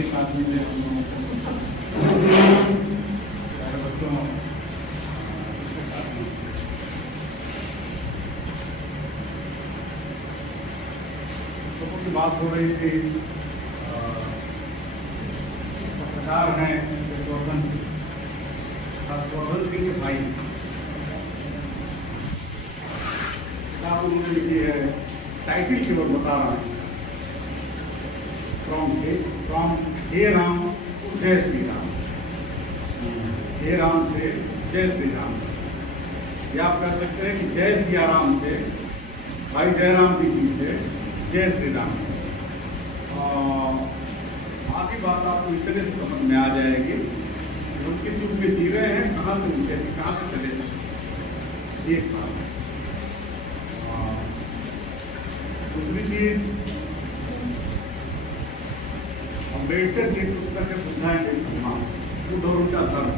एक आदमी ने हम लोगों को बच्चों की बात हो रही थी। पत्रकार हैं गोवर्धन सिंह के भाई, किताब उन्होंने लिखी है, टाइटिल की बात बता रहा हूँ, फ्रॉम हे राम टू जय श्री राम। हे राम से जय श्री राम, या आप कह सकते हैं कि जय सिया राम से भाई जयराम जी से जय श्री राम। आधी बात आपको इतने से समझ में आ जाएगी, हम किस युग में जी रहे हैं, कहाँ से उठे थे, कहाँ से चले थे। एक बात। दूसरी चीज, अम्बेडकर की पुस्तक है बुद्धाएं बुद्ध और उनका धर्म,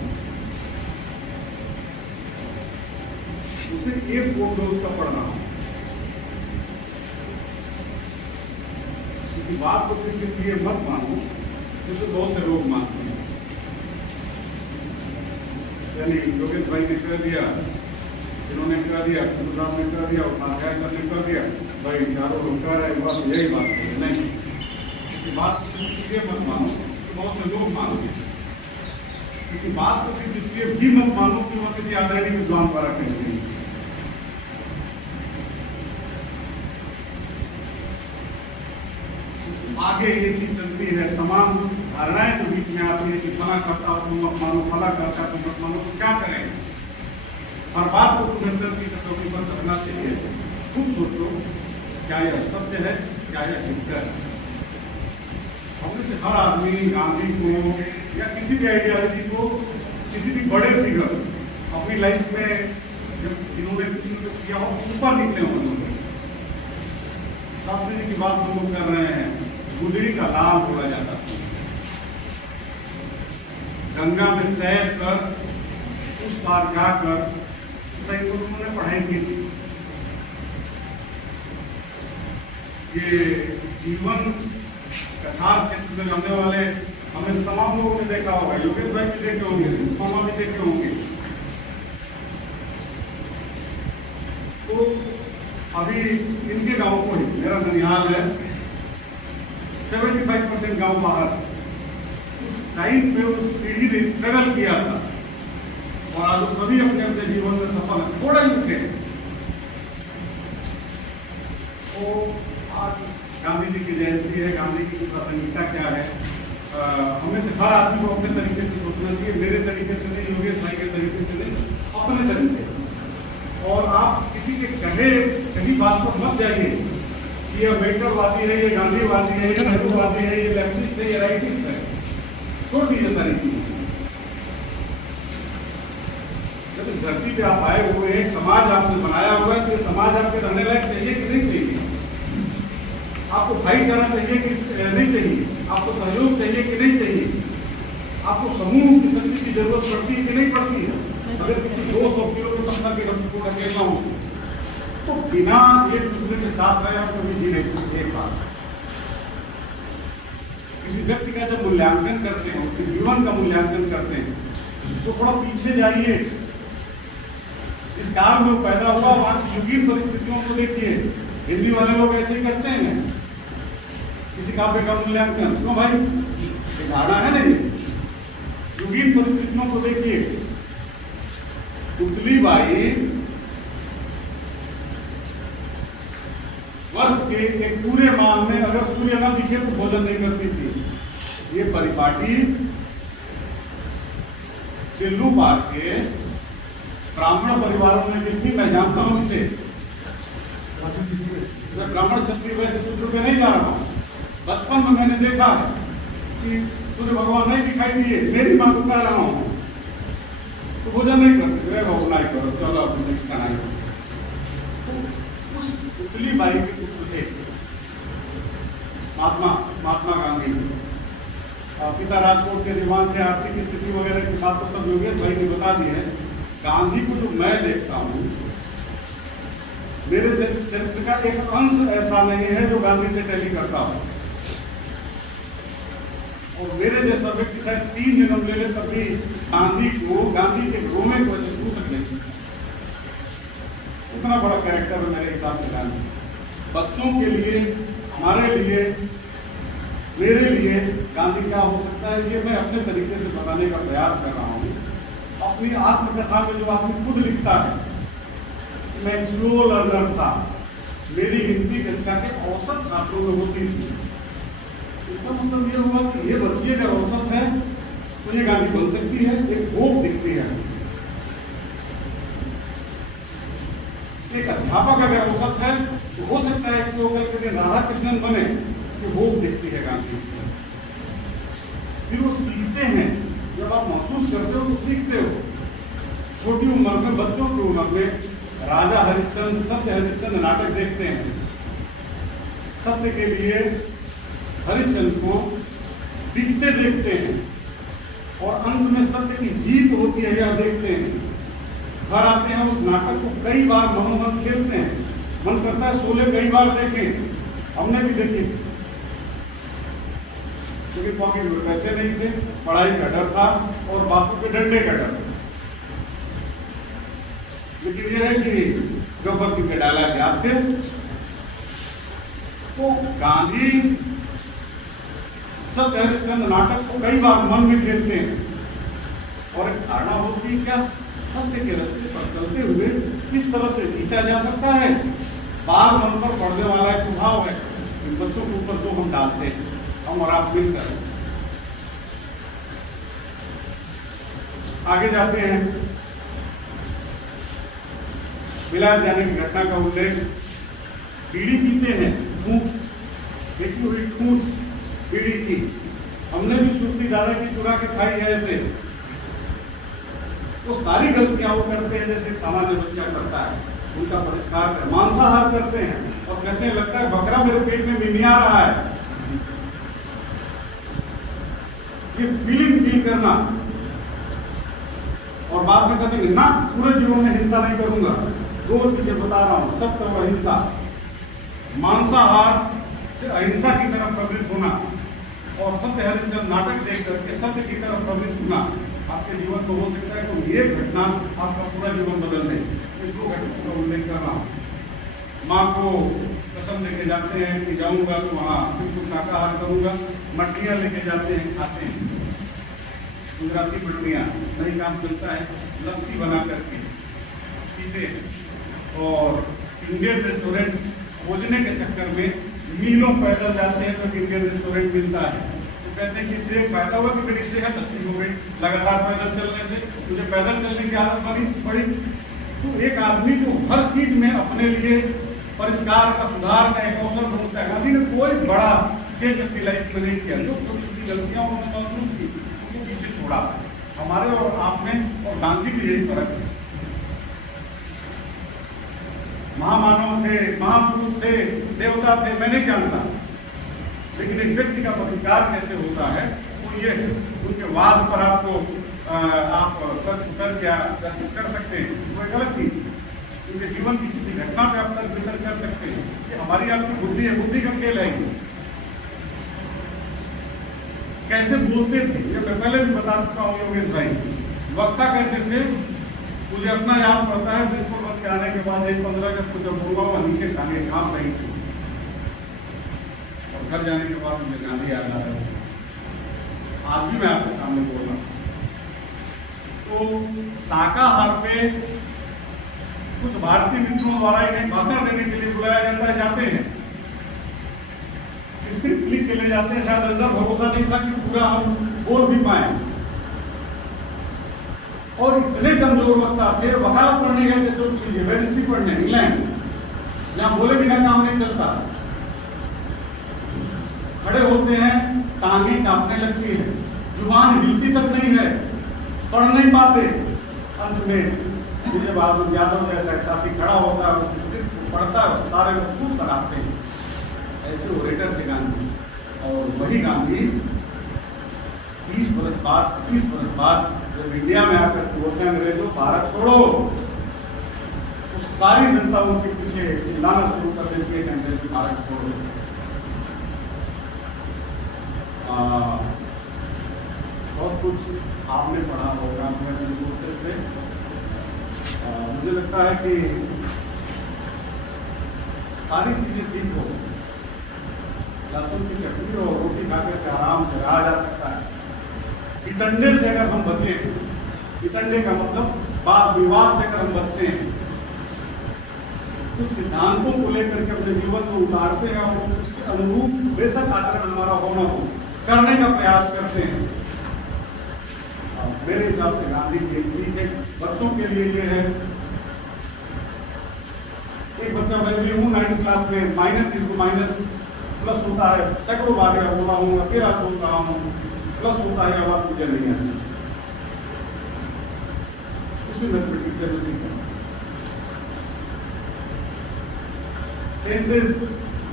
उसमें एक कोट उसका पढ़ रहा हूँ। किसी बात को सिर्फ इसलिए मत मानो जिसे बहुत से लोग मानते हैं। यानी योगेश भाई ने कह दिया, जिन्होंने कह दिया, गुरुराम ने कह दिया, उपाध्याय सर ने कह दिया, भाई चारों लोग कह रहे बात यही बात है। नहीं, किसी बात को सिर्फ इसलिए मत मानो तो बहुत से लोग मानते हैं। किसी बात को सिर्फ इसलिए भी मत मानो कि वह किसी आदरणीय विद्वान द्वारा कही गई। आगे ये चीज चलती है, तमाम धारणाएं जो बीच में आती है कि फला करता तुम मत मानो, फला करता तुम मत मानो, तो क्या करें? हर बात को पुनर्जन की कसौटी पर कसना चाहिए। खुद सोचो, क्या यह सत्य है, क्या यह झूठ है? हमने से हर आदमी गांधी को या किसी भी आइडियोलॉजी को, किसी भी बड़े फिगर अपनी लाइफ में जब जिन्होंने कुछ न कुछ किया हो ऊपर निकले होंगे। शास्त्री जी की बात हम लोग कर रहे हैं, गुदड़ी का लाल बोला जाता था, गंगा में तैर कर उस पार जाकर उन्होंने पढ़ाई की थी। ये जीवन कछार क्षेत्र में रहने वाले हमें तमाम लोगों ने देखा होगा, योगेश भाई भी देखे होंगे, सोमा भी देखे होंगे। तो अभी इनके गांव को ही, मेरा ननिहाल है, 75% गांव बाहर। उस टाइम पे उस पीढ़ी ने स्ट्रगल किया था और आज सभी अपने अपने जीवन में सफल है, थोड़ा ही उठे। तो आज गांधी जी की जयंती है, गांधी जी की प्रासंगिकता क्या है, हमें से हर आदमी को अपने तरीके से सोचना चाहिए। मेरे तरीके से नहीं, योगेश भाई के तरीके से नहीं, अपने तरीके से। और आप किसी के कहीं बात पर मत जाइए कि ये अम्बेडकरवादी है, ये गांधीवादी है, ये नेहरूवादी है, ये लेफ्टिस्ट है, ये राइटिस्ट है। छोड़ दीजिए सारी चीजें। जब इस धरती पे आप आए हुए हैं, समाज आपने बनाया हुआ है, तो समाज आपके रहने लायक चाहिए कि नहीं चाहिए? आपको भाईचारा चाहिए कि नहीं चाहिए? आपको सहयोग चाहिए कि नहीं चाहिए? आपको समूह की शक्ति की जरूरत पड़ती है कि नहीं पड़ती है? अगर किसी 200 किलो के पत्थर के रथ को ढकेलना हो तो बिना एक दूसरे के साथ रहे हम कभी जी नहीं सकते। एक बात, किसी व्यक्ति का जब मूल्यांकन करते हैं, उसके जीवन का मूल्यांकन करते हैं, तो थोड़ा पीछे जाइए। जिस काल में वो पैदा हुआ वहां की युगीन परिस्थितियों को देखिए। हिंदी वाले लोग ऐसे ही करते हैं किसी काव्य का मूल्यांकन। क्यों भाई, ये धारणा है नहीं। युगीन परिस्थितियों को देखिए। पुतली बाई वर्ष के एक पूरे माह में अगर सूर्य न दिखे तो भोजन नहीं करती थी। ये परिपाटी चिल्लू पार के ब्राह्मण परिवारों में जो थी, मैं जानता हूं इसे, ब्राह्मण क्षत्रिय वैसे सूत्र पे नहीं जा रहा हूं। बचपन में मैंने देखा है कि सूर्य भगवान नहीं दिखाई दिए, मेरी मां को कह रहा हूं तो भोजन नहीं करते, बाबू नहीं करो, चलो अपने खाना। उस पुतली बाई के पुत्र थे महात्मा गांधी। पिता राजकोट के दीवान थे, आर्थिक स्थिति वगैरह की बात तो सब योगेश भाई ने बता दी है। गांधी को जो मैं देखता हूँ, मेरे चरित्र का एक अंश ऐसा नहीं है जो गांधी से टैली करता हो। और मेरे जैसा व्यक्ति शायद 3 जन्म ले ले तब भी गांधी के रोमे को छू तक नहीं सकता। उतना बड़ा कैरेक्टर है मेरे हिसाब से गांधी। बच्चों के लिए, हमारे लिए, मेरे लिए गांधी क्या हो सकता है, ये मैं अपने तरीके से बताने का प्रयास कर रहा हूँ। अपनी आत्मकथा में जो आदमी खुद लिखता है, मैं स्लो लर्नर था, मेरी गिनती कक्षा के औसत छात्रों में होती थी। इसका मतलब ये हुआ कि ये बच्ची अगर औसत है तो ये गांधी बन सकती है, एक होप दिखती है। एक अध्यापक अगर औसत है तो हो सकता है कि वो कल के दिन राधा कृष्णन बने, ये होप दिखती है गांधी। फिर वो सीखते हैं, जब आप महसूस करते हो तो सीखते हो। छोटी उम्र में, बच्चों की उम्र में राजा हरिश्चंद्र, सत्य हरिश्चंद्र नाटक देखते हैं। सत्य के लिए हरिश्चंद्र को बिकते देखते हैं और अंत में सत्य की जीत होती है यह देखते हैं। घर आते हैं, उस नाटक को कई बार मनोमन खेलते हैं, मन करता है शोले कई बार देखें। हमने भी देखी, क्योंकि पॉकेट में पैसे नहीं थे, पढ़ाई का डर था और बापू के डंडे का डर। लेकिन ये है कि गब्बर सिंह के डायलॉग याद थे। तो गांधी सत्य हरिश्चंद्र नाटक को कई बार मन में खेलते हैं और एक धारणा होती है, क्या सत्य के रास्ते पर चलते हुए इस तरह से जीता जा सकता है। बार मन पर पड़ने वाला एक प्रभाव है इन बच्चों के ऊपर जो हम डालते हैं, हम और आप मिलकर। आगे जाते हैं, विलायत जाने की घटना का उल्लेख। बीड़ी पीते हैं, ठूंठ देखी हुई ठूंठ बीड़ी की, हमने भी सुरती दादा की चुरा के खाई है। ऐसे वो सारी गलतियां वो करते हैं जैसे सामान्य बच्चा करता है, उनका परिष्कार कर, मांसाहार करते हैं और कहते हैं लगता है बकरा मेरे पेट में मिमिया रहा है। ये फीलिंग फील करना और बाद में कहते हैं ना पूरे जीवन में हिंसा नहीं करूंगा। दो चीजें बता रहा हूं, सब तरफ अहिंसा, मांसाहार से अहिंसा की तरफ प्रवृत्त होना और सत्य हरिश्चंद्र नाटक देख करके सत्य की तरफ प्रवृत्त होना आपके जीवन को हो सकता है। तो ये घटना आपका पूरा जीवन बदल दे। इस दो घटनाओं का उल्लेख कर रहा हूँ। माँ को कसम लेके जाते हैं कि जाऊंगा तो वहाँ बिल्कुल शाकाहार करूंगा, मटलियाँ लेके जाते हैं, खाते हैं, गुजराती मटलियाँ, नहीं काम चलता है, लपसी बना करके पीते और इंडियन रेस्टोरेंट खोजने के चक्कर में मीलों पैदल जाते हैं तो इंडियन रेस्टोरेंट मिलता है। तो कहते हैं कि इससे एक फायदा हुआ कि मेरी सेहत अच्छी हो गई, लगातार पैदल चलने से मुझे पैदल चलने की आदत पड़ी। तो एक आदमी को हर चीज में अपने लिए परिष्कार का, सुधार का एक अवसर ढूंढता है। गांधी ने कोई बड़ा चेंज अपनी लाइफ में नहीं किया, जो छोटी छोटी गलतियां उन्होंने महसूस की उसको पीछे छोड़ा। हमारे और आप में और गांधी में यही फर्क है। महामानव थे, महापुरुष थे, देवता थे, मैं नहीं जानता, लेकिन एक व्यक्ति का परिष्कार कैसे होता है वो ये है। उनके वाद पर आपको आप कर क्या कर सकते हैं, वो एक अलग चीज। उनके जीवन की किसी घटना पे आप तर्क वितर्क कर सकते हैं, ये हमारी आपकी बुद्धि है, बुद्धि का खेल है। कैसे बोलते थे ये मैं पहले भी बता चुका हूँ योगेश भाई। वक्ता कैसे थे मुझे अपना याद पड़ता है। बिस्कुट बन के आने के बाद 15 अगस्त को जब बोलूंगा वह नीचे खाने कांप रही थी और घर जाने के बाद मुझे गांधी याद आ रहा है। आज भी मैं आपके सामने बोल रहा हूँ। तो शाकाहार पे कुछ भारतीय मित्रों द्वारा इन्हें भाषण देने के लिए बुलाया जाता है, जाते हैं, स्क्रिप्ट लिख के ले जाते हैं। शायद अंदर भरोसा नहीं था कि पूरा हम बोल भी पाए और इतने कमजोर वक्ता थे। वकालत पढ़ने गए थे, सोच लीजिए, बैरिस्ट्री पढ़ने इंग्लैंड, जहां बोले बिना काम नहीं चलता। खड़े होते हैं, टांगे कांपने लगती है, जुबान हिलती तक नहीं है, पढ़ नहीं पाते। अंत में विजय बहादुर यादव जैसा एक साथी खड़ा होता है, उस स्क्रिप्ट को पढ़ता है, सारे लोग खूब सराहते हैं। ऐसे ओरेटर थे गांधी। और वही गांधी 20 बरस बाद, 25 बरस बाद जब इंडिया में आकर बोलते हैं अंग्रेजों भारत छोड़ो, तो सारी जनता उनके पीछे चिल्लाना शुरू कर देती है कि भारत छोड़ो। कुछ आपने पढ़ा होगा अपने कोर्सेज से। मुझे लगता है कि सारी चीजें ठीक हो, लहसुन की चटनी और रोटी खाकर के आराम से रहा जा सकता है। इतंडे से अगर हम बचे, इतंडे का मतलब वाद विवाद से अगर हम बचते हैं, कुछ सिद्धांतों को लेकर के अपने जीवन में उतारते हैं और उसके अनुरूप बेशक आचरण हमारा होना हो, करने का प्रयास करते हैं। मेरे हिसाब से गांधी की एक सीख है बच्चों के लिए ये है, एक बच्चा मैं भी हूँ 9th क्लास में, माइनस इंटू माइनस प्लस होता है, सैकड़ों बार बोला हूँ, फिर आज बोल रहा हूँ, प्लस होता है, बात मुझे नहीं आती। उसी मैथमेटिक्स से भी सीखा। टेंसेस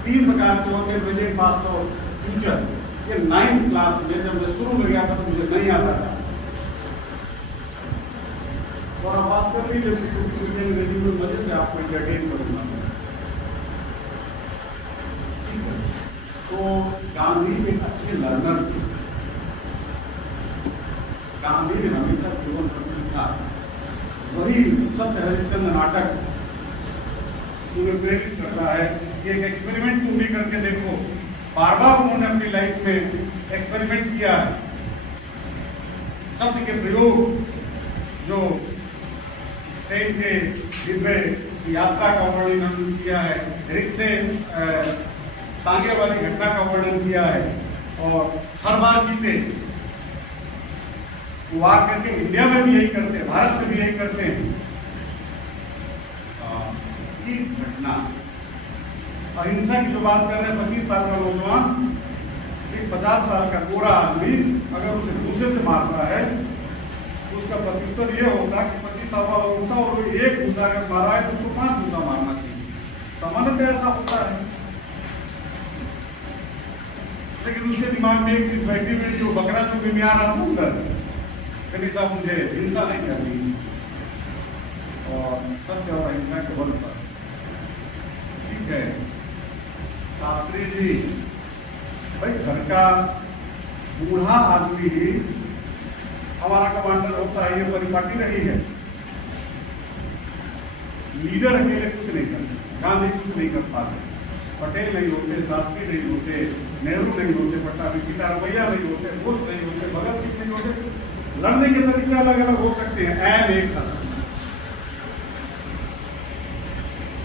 3 प्रकार के होते हैं, प्रेजेंट, पास्ट और फ्यूचर। ये 9th क्लास में जब मैं शुरू में गया था तो मुझे नहीं आता था। और अब बात कर लीजिए अंग्रेजी में, मजे से आपको एंटरटेन करूंगा। तो गांधी एक अच्छे लर्नर थे। गांधी ने हमेशा जीवन पर सीखा। वही सत्य हरिश्चंद्र नाटक तुम्हें प्रेरित करता है कि एक एक्सपेरिमेंट तुम भी करके देखो। बार बार उन्होंने अपनी लाइफ में एक्सपेरिमेंट किया है। सत्य के प्रयोग, जो ट्रेन के डिब्बे की यात्रा का वर्णन किया है, रिक्शे तांगे वाली घटना का वर्णन किया है, और हर बार जीते। वो आकर के इंडिया में भी यही करते हैं, भारत में भी यही करते हैं। घटना अहिंसा की जो बात कर रहे हैं, 25 साल का नौजवान एक 50 साल का गोरा आदमी अगर उसे घूसे से मारता है तो उसका प्रत्युत्तर ये होता कि 25 साल वाला होता और वो एक घूसा अगर मारा है तो उसको 5 घूसा मारना चाहिए। सामान्यतः ऐसा होता है, लेकिन उसके दिमाग में एक चीज बैठी हुई, जो बकरा जो भी आ रहा था कभी साहब मुझे हिंसा नहीं करनी, और सत्य और अहिंसा के बल पर। ठीक है शास्त्री जी, भाई घर का बूढ़ा आदमी ही हमारा कमांडर होता है, ये परिपाटी रही है। लीडर अकेले कुछ नहीं करते, गांधी कुछ नहीं कर पाते, पटेल नहीं होते, शास्त्री नहीं होते, नेहरू नहीं होते, पट्टाभी सीतारमैया नहीं होते, बोस नहीं होते, भगत सिंह नहीं होते। लड़ने के तरीके अलग अलग हो सकते हैं, ऐन एक था।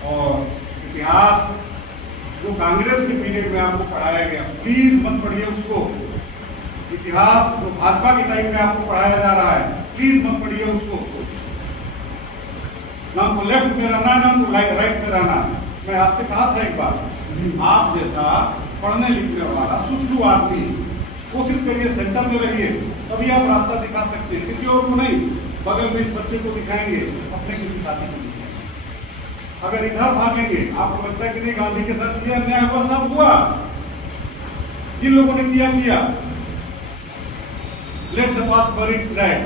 और इतिहास जो कांग्रेस के पीरियड में आपको पढ़ाया गया, प्लीज मत पढ़िए उसको। इतिहास जो भाजपा के टाइम में आपको पढ़ाया जा रहा है, प्लीज मत पढ़िए उसको। ना हमको लेफ्ट में रहना, ना हमको राइट में रहना। मैं आपसे कहा था एक बार, आप जैसा पढ़ने लिखने वाला सुष्ठु आदमी कोशिश करिए सेंटर में रहिए, तभी आप रास्ता दिखा सकते हैं, किसी और को नहीं। बगल में इस बच्चे को दिखाएंगे, अपने किसी साथी को दिखाएंगे। अगर इधर भागेंगे, आपको लगता है कि नहीं गांधी के साथ किया अन्याय हुआ, सब हुआ, जिन लोगों ने किया। लेट द पास्ट बरी इट्स डेड।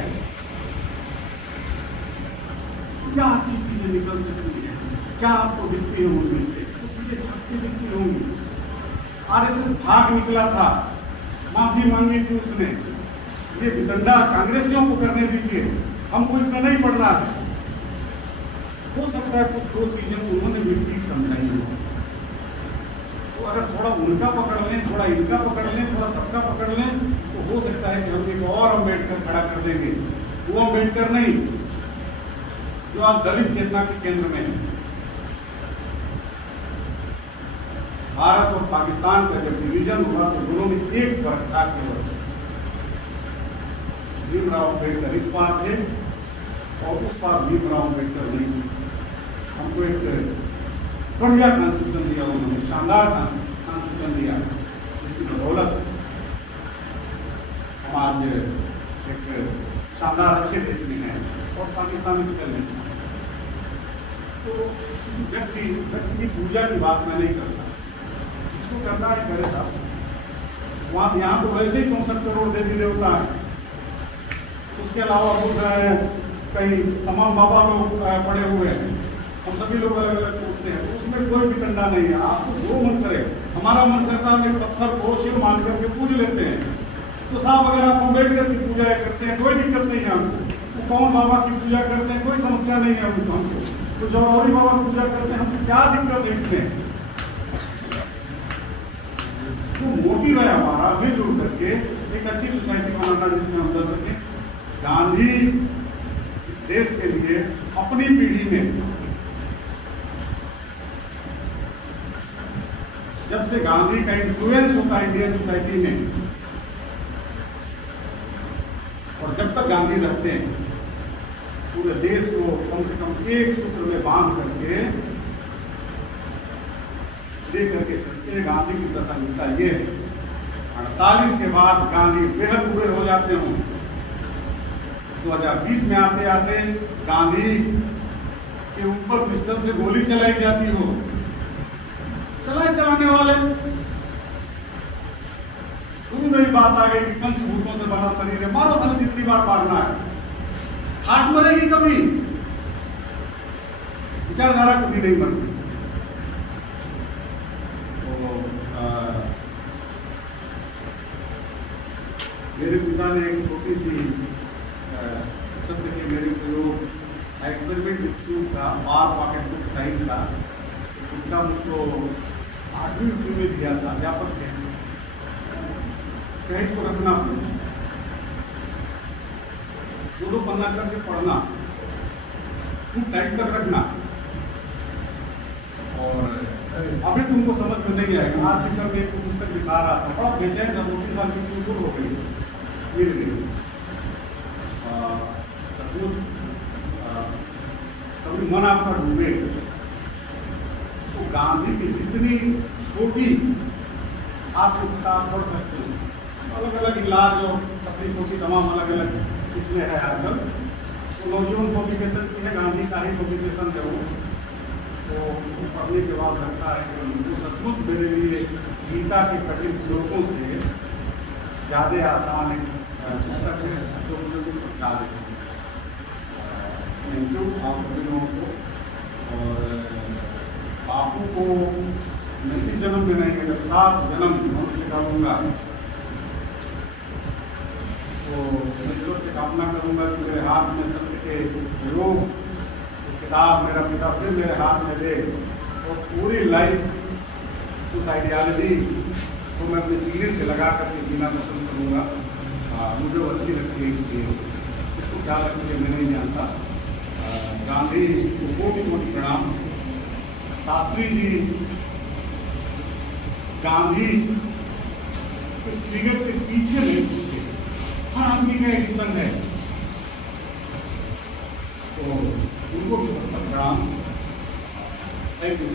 क्या अच्छी चीजें निकल सकती है, क्या आपको दिखती है उनमें से? कुछ चीजें झांकती दिखती होंगी। आरएसएस भाग निकला था, माफी मांगी थी उसने। ये वितंडा कांग्रेसियों को करने दीजिए, हमको इसमें नहीं पढ़ना है। हो सकता है कुछ 2 चीजें उन्होंने भी ठीक समझाई हो, तो अगर थोड़ा उनका पकड़ लें, थोड़ा इनका पकड़ लें, थोड़ा सबका पकड़ लें, तो हो सकता है कि हम एक और अम्बेडकर खड़ा कर देंगे। वो अम्बेडकर नहीं जो आप दलित चेतना के केंद्र में है। भारत और पाकिस्तान का जब डिवीजन हुआ तो दोनों में एक फर्क था केवल, भीमराव अम्बेडकर इस पार थे और उस पार भीमराव अम्बेडकर नहीं। हमको एक बढ़िया कॉन्स्टिट्यूशन दिया उन्होंने, शानदार कॉन्स्टिट्यूशन दिया, जिसकी बदौलत हम आज एक शानदार अच्छे देश में है और पाकिस्तान में चल नहीं सकते। तो किसी व्यक्ति की पूजा की बात मैं नहीं करता, इसको करना है करे साहब। वहाँ यहाँ तो वैसे ही 64 करोड़ देवी देवता है, उसके अलावा बुद्ध है, कहीं तमाम बाबा लोग पड़े हुए हैं, हम सभी लोग अलग अलग पूछते हैं, तो उसमें कोई भी कंडा नहीं है। आपको जो मन करे, हमारा मन करता है हम एक पत्थर को शिव मान करके पूज लेते हैं, तो साहब अगर आप अम्बेडकर की पूजा करते हैं कोई दिक्कत नहीं है हमको, तो कौन बाबा की पूजा करते हैं कोई समस्या नहीं है हमको, तो जौहरी बाबा की पूजा करते हैं हमको क्या दिक्कत है इसमें। तो मोटिव है हमारा मिलजुल करके एक अच्छी सोसाइटी बनाना जिसमें हम कर सकें। गांधी इस देश के लिए अपनी पीढ़ी में, जब से गांधी का इन्फ्लुएंस होता है इंडियन सोसाइटी में, और जब तक गांधी रहते हैं, पूरे देश को कम से कम एक सूत्र में बांध करके लेकर के चलते हैं। गांधी की प्रासंगिकता ये है, 48 के बाद गांधी बेहद बुरे हो जाते हों, 2020 में आते आते गांधी के ऊपर पिस्टल से गोली चलाई जाती हो, चलाने वाले तुम मेरी बात आ गई कि पंचभूतों से बना शरीर है, मारो धन जितनी बार मारना है, हाथ मरेगी कभी, विचारधारा कभी नहीं बनती। मेरे पिता ने एक छोटी सी शब्द की मेरे प्रयोग एक्सपेरिमेंट ट्यूब था, बार पॉकेट बुक साइज था, उसका मुझको 8वीं में दिया था अध्यापक थे, कहीं को रखना दो पन्ना करके पढ़ना, खूब टाइट तक रखना, और अभी तुमको समझ में नहीं आएगा। आज भी जब एक पुस्तक दिखा रहा था, बड़ा बेचैन था, 2-3 साल की चूर हो गई, मिल गई। कभी मन आपका डूबे तो गांधी की जितनी छोटी आप किताब पढ़ सकते हैं, अलग अलग इलाज और अपनी छोटी तमाम अलग अलग इसमें है आजकल, तो नौजवान पब्लिकेशन की है, गांधी का ही पब्लिकेशन है वो, तो पढ़ने के बाद लगता है कि सचमुच मेरे लिए गीता के कठिन श्लोकों से ज़्यादा आसान है पुस्तक है, तो मुझे समझा देते हैं। थैंक यू आप सभी लोगों को, और बापू को मैं इस जन्म में नहीं, अगर 7 जन्म मनुष्य का लूँगा तो मैं ईश्वर से कामना करूँगा कि मेरे हाथ में सत्य के योग किताब मेरा पिता फिर मेरे हाथ में दे, और पूरी लाइफ उस आइडियालॉजी को मैं अपने सीने से लगा करके जीना पसंद करूँगा। मुझे वो अच्छी लगती है, इसलिए इसको क्या लगती है मैं नहीं जानता। गांधी को कोटि प्रणाम। शास्त्री जी गांधी के फिगर के पीछे नहीं छूटे, हर आदमी का एडिशन है, तो उनको भी सबसे प्रणाम। Thank you.